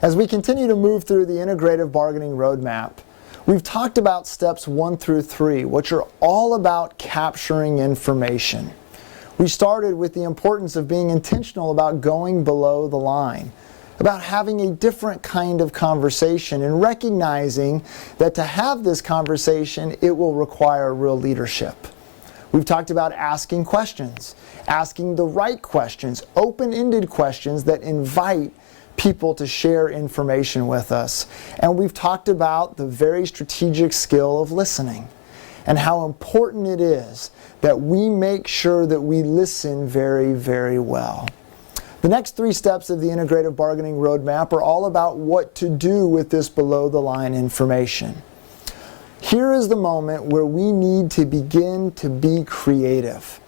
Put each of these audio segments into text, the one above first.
As we continue to move through the integrative bargaining roadmap, we've talked about steps 1 through 3, which are all about capturing information. We started with the importance of being intentional about going below the line, about having a different kind of conversation and recognizing that to have this conversation, it will require real leadership. We've talked about asking questions, asking the right questions, open-ended questions that invite people to share information with us. And we've talked about the very strategic skill of listening and how important it is that we make sure that we listen very, very well. The next 3 steps of the integrative bargaining roadmap are all about what to do with this below-the-line information. Here is the moment where we need to begin to be creative.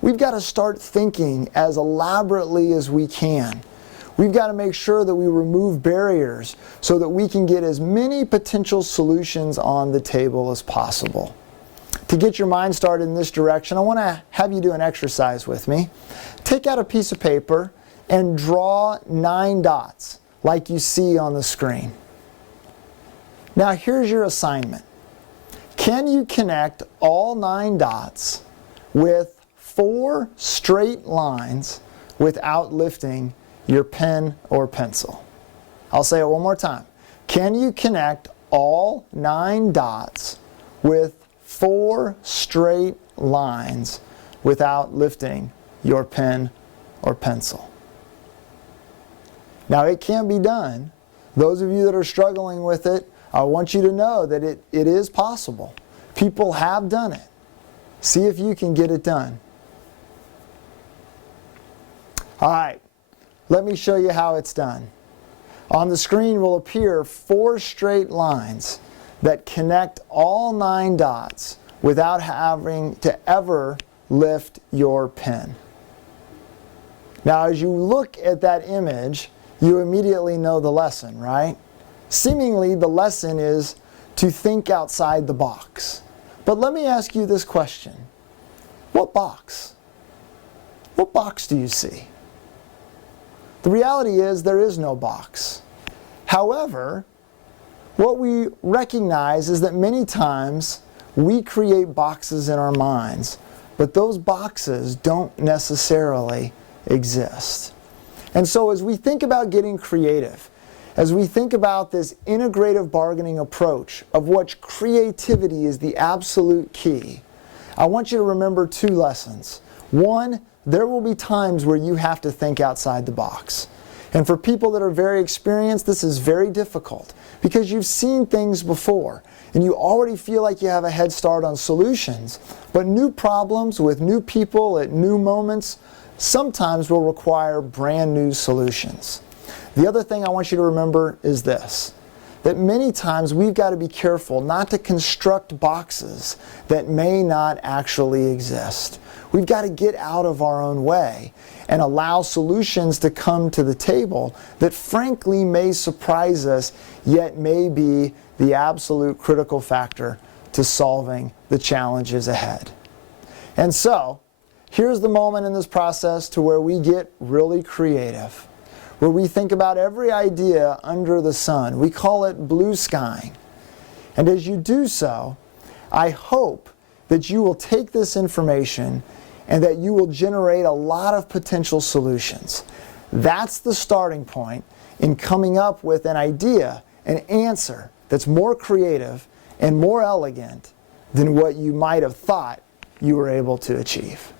We've got to start thinking as elaborately as we can. We've got to make sure that we remove barriers so that we can get as many potential solutions on the table as possible. To get your mind started in this direction, I want to have you do an exercise with me. Take out a piece of paper and draw 9 dots like you see on the screen. Now here's your assignment. Can you connect all 9 dots with 4 straight lines without lifting your pen or pencil? I'll say it one more time. Can you connect all 9 dots with 4 straight lines without lifting your pen or pencil? Now it can be done. Those of you that are struggling with it, I want you to know that it is possible. People have done it. See if you can get it done. All right. Let me show you how it's done. On the screen will appear 4 straight lines that connect all 9 dots without having to ever lift your pen. Now, as you look at that image, you immediately know the lesson, right? Seemingly, the lesson is to think outside the box. But let me ask you this question. What box? What box do you see? The reality is there is no box. However, what we recognize is that many times we create boxes in our minds, but those boxes don't necessarily exist. And so as we think about getting creative, as we think about this integrative bargaining approach of which creativity is the absolute key, I want you to remember 2 lessons. 1, there will be times where you have to think outside the box. And for people that are very experienced, this is very difficult because you've seen things before and you already feel like you have a head start on solutions. But new problems with new people at new moments sometimes will require brand new solutions. The other thing I want you to remember is this, that many times we've got to be careful not to construct boxes that may not actually exist. We've got to get out of our own way and allow solutions to come to the table that frankly may surprise us, yet may be the absolute critical factor to solving the challenges ahead. And so, here's the moment in this process to where we get really creative, where we think about every idea under the sun. We call it blue skying. And as you do so, I hope that you will take this information and that you will generate a lot of potential solutions. That's the starting point in coming up with an idea, an answer that's more creative and more elegant than what you might have thought you were able to achieve.